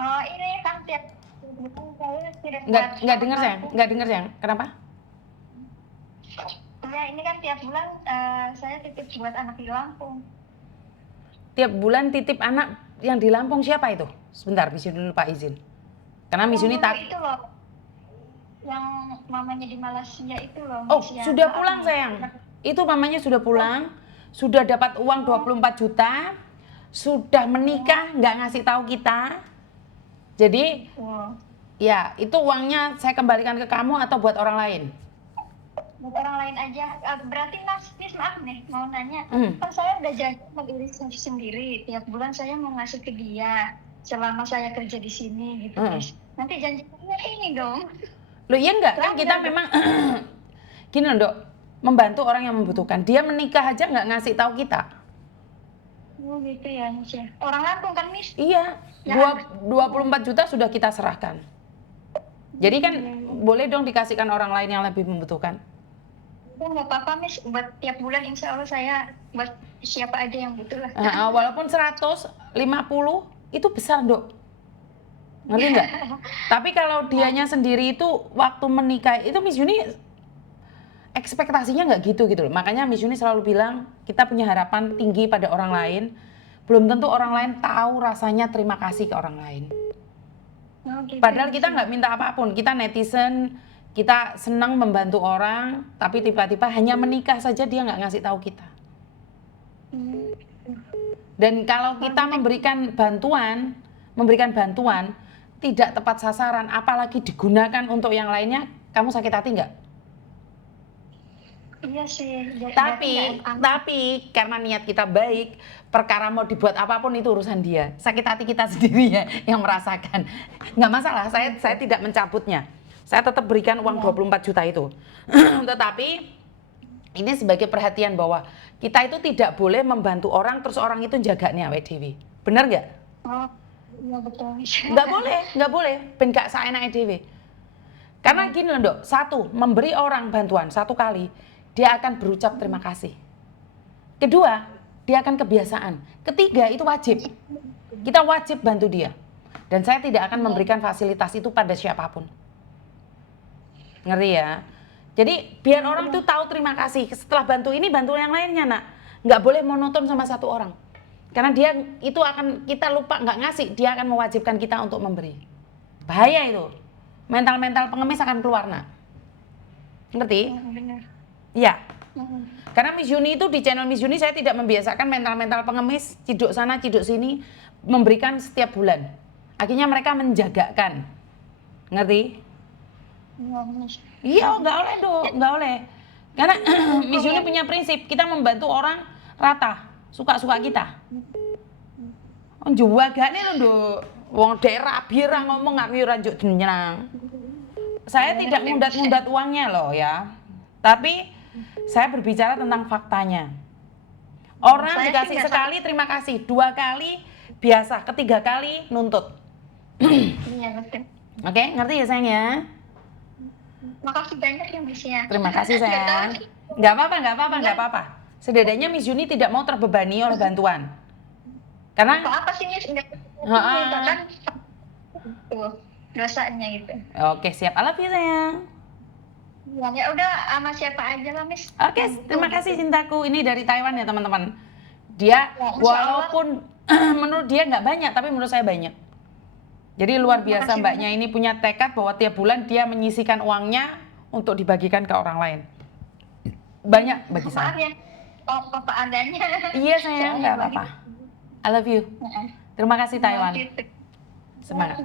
Oh, ini kan tiap saya tidak Nggak dengar sayang, nggak dengar sayang. Kenapa? Ya, ini kan tiap bulan saya titip buat anak di Lampung. Tiap bulan titip anak yang di Lampung siapa itu? Sebentar, Miss Yuni dulu Pak izin. Karena Miss Yuni itu loh, yang mamanya di Malaysia itu loh. Oh, sudah pulang sayang. Itu mamanya sudah pulang, sudah dapat uang 24 juta, sudah menikah, nggak ngasih tahu kita. Jadi, ya itu uangnya saya kembalikan ke kamu atau buat orang lain? Buat orang lain aja. Berarti Mas, maaf nih, mau nanya. Kan saya udah janji mau irisan sendiri. Tiap bulan saya mau ngasih ke dia selama saya kerja di sini gitu, guys. Nanti janjinya ini dong. Loh iya enggak, kan kita memang gini loh, Dok, membantu orang yang membutuhkan. Dia menikah aja nggak ngasih tahu kita. Oh gitu ya, Miss ya. Orang Lampung kan, Miss? Iya, 24 juta sudah kita serahkan. Jadi kan boleh dong dikasihkan orang lain yang lebih membutuhkan. Nggak apa-apa, Miss. Buat tiap bulan insya Allah saya buat siapa aja yang butuh lah. Walaupun 150 itu besar, Dok. Ngerti nggak? Tapi kalau dianya sendiri itu waktu menikah itu Miss Yuni ekspektasinya nggak gitu loh. Makanya Miss Yuni selalu bilang kita punya harapan tinggi pada orang lain. Belum tentu orang lain tahu rasanya terima kasih ke orang lain. Padahal kita nggak minta apapun. Kita netizen, kita senang membantu orang, tapi tiba-tiba hanya menikah saja dia nggak ngasih tahu kita. Dan kalau kita memberikan bantuan tidak tepat sasaran, apalagi digunakan untuk yang lainnya, kamu sakit hati nggak? Iya sih. Tapi karena niat kita baik, perkara mau dibuat apapun itu urusan dia. Sakit hati kita sendiri ya yang merasakan. Nggak masalah, saya tidak mencabutnya. Saya tetap berikan uang 24 juta itu. Tetapi ini sebagai perhatian bahwa kita itu tidak boleh membantu orang terus orang itu jaganya awake dhewe. Benar nggak? Oh, iya betul. Nggak boleh. Ben gak saenake dhewe. Karena gini loh, Dok. Satu, memberi orang bantuan satu kali, dia akan berucap terima kasih. Kedua, dia akan kebiasaan. Ketiga, itu wajib. Kita wajib bantu dia. Dan saya tidak akan memberikan fasilitas itu pada siapapun. Ngerti ya? Jadi biar orang tuh tahu terima kasih. Setelah bantu ini, bantu yang lainnya, Nak. Nggak boleh monoton sama satu orang. Karena dia itu akan, kita lupa nggak ngasih, dia akan mewajibkan kita untuk memberi. Bahaya itu. Mental-mental pengemis akan keluar, Nak. Ngerti? Iya. Karena Miss Yuni itu di channel Miss Yuni saya tidak membiasakan mental-mental pengemis ciduk sana ciduk sini memberikan setiap bulan. Akhirnya mereka menjagakan. Ngerti? Iya, nggak oleh, Dok, nggak oleh. Karena Miss Yuni punya prinsip, kita membantu orang rata, suka-suka kita. Juwagane lho, Dok. Wong daerah biar ngomong nggak ora njuk jeneng. Saya tidak mundat-mundat uangnya loh ya. Tapi saya berbicara tentang faktanya. Orang dikasih sekali terima kasih, 2 kali biasa, ketiga kali nuntut. Iya betul. Oke, ngerti ya sayang ya? Makasih banyak ya Miss ya. Terima kasih sayang. Nggak apa-apa. Setidaknya Miss Yuni tidak mau terbebani oleh bantuan. Karena apa sih Miss? Kan dosanya itu. Oke, siap. I love you sayang. Ya udah sama siapa aja lah Miss. Oke, terima kasih cintaku. Ini dari Taiwan ya teman-teman. Dia walaupun menurut dia nggak banyak, tapi menurut saya banyak. Jadi luar biasa mbaknya ini punya tekad bahwa tiap bulan dia menyisihkan uangnya untuk dibagikan ke orang lain. Banyak bagi saya. Maaf ya, apa adanya. Iya sayang, nggak apa-apa. I love you. Terima kasih Taiwan. Semangat.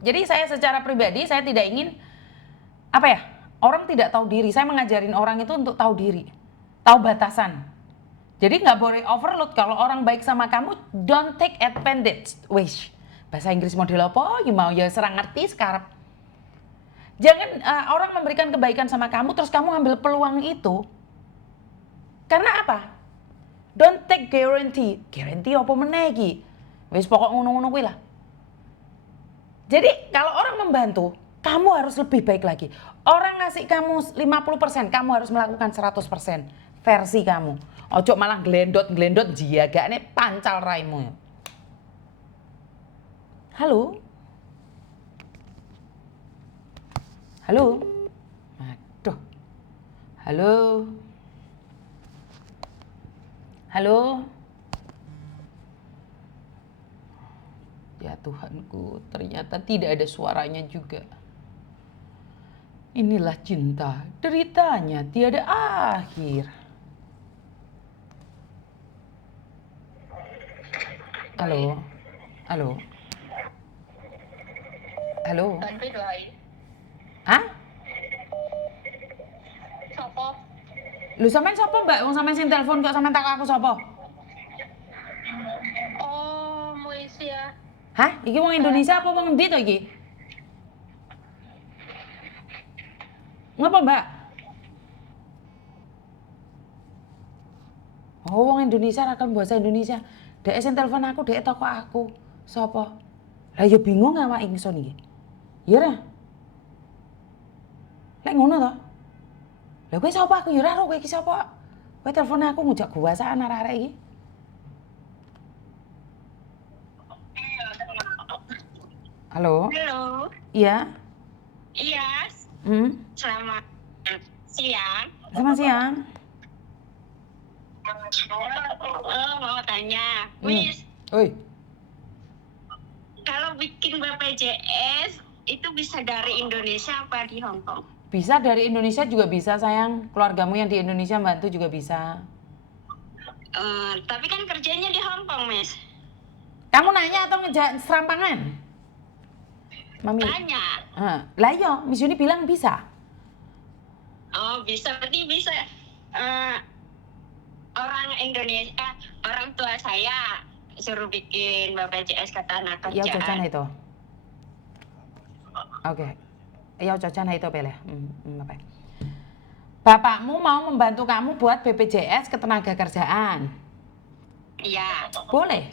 Jadi saya secara pribadi saya tidak ingin orang tidak tahu diri. Saya mengajarin orang itu untuk tahu diri, tahu batasan. Jadi nggak boleh overload. Kalau orang baik sama kamu, don't take advantage. Wish bahasa Inggris model apa? You mau ya serang ngerti sekarang. Jangan orang memberikan kebaikan sama kamu terus kamu ambil peluang itu. Karena apa? Don't take guarantee. Guarantee apa meneh iki? Wis pokok ngono-ngono kuwi lah. Jadi kalau orang membantu, kamu harus lebih baik lagi. Orang ngasih kamu 50%, kamu harus melakukan 100% versi kamu. Ojo malah glendot jiyagane pancal raimu. Halo? Halo? Aduh. Halo? Halo? Ya Tuhanku, ternyata tidak ada suaranya juga. Inilah cinta, deritanya tiada akhir. Halo? Halo? Halo? Bantu doain. Hah? Sopo? Lu sampean sapa, Mbak? Wong sampean sing telepon kok sampean takok aku sapa? Oh, Moisia. Hah? Iki wong Indonesia apa wong endi to iki? Ngapa, Mbak? Oh, wong Indonesia ra kan bahasa Indonesia. Dek sing telepon aku, dek takok aku. Sapa? Lah ya bingung awak ingsun iki. Ya ra. Lek ngono to. Lah kowe sapa aku ya ora ro kowe iki sapa? Kowe telepon aku ngujak guasaan arek-arek iki. Halo? Halo. Iya? Iya. Selamat siang. Selamat siang. Mau tanya, Miss, Oi. kalau bikin BPJS itu bisa dari Indonesia apa di Hong Kong? Bisa dari Indonesia juga bisa sayang. Keluargamu yang di Indonesia bantu juga bisa. Tapi kan kerjanya di Hong Kong, Miss. Kamu nanya atau ngejak serampangan? Mami. Tanya. Lah iya, Miss Yuni bilang bisa. Oh, bisa. Berarti bisa. Orang Indonesia, orang tua saya suruh bikin BPJS ketenaga Iya, kerjaan. cocoknya itu. Oke. Iya, cocoknya itu pilih. Apa? Bapakmu mau membantu kamu buat BPJS ketenaga kerjaan. Iya. Boleh.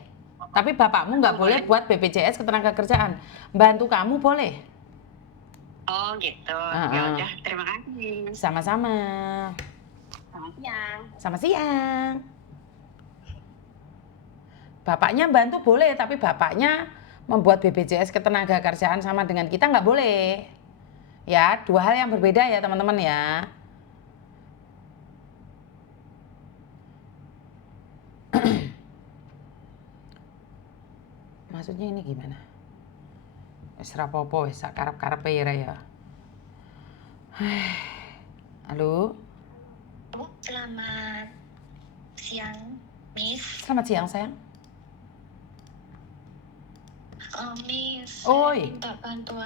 Tapi bapakmu nggak boleh buat BPJS ketenaga kerjaan. Bantu kamu boleh. Oh gitu. Ya udah, terima kasih. Sama-sama. Selamat siang. Selamat siang. Bapaknya bantu boleh, tapi bapaknya membuat BPJS ketenaga kerjaan sama dengan kita nggak boleh. Ya, dua hal yang berbeda ya teman-teman ya. Maksudnya ini gimana? Wis rapopo wis sak karep-karepe ya. Halo. Selamat siang, Miss. Selamat siang sayang. Miss, Oi. minta bantuan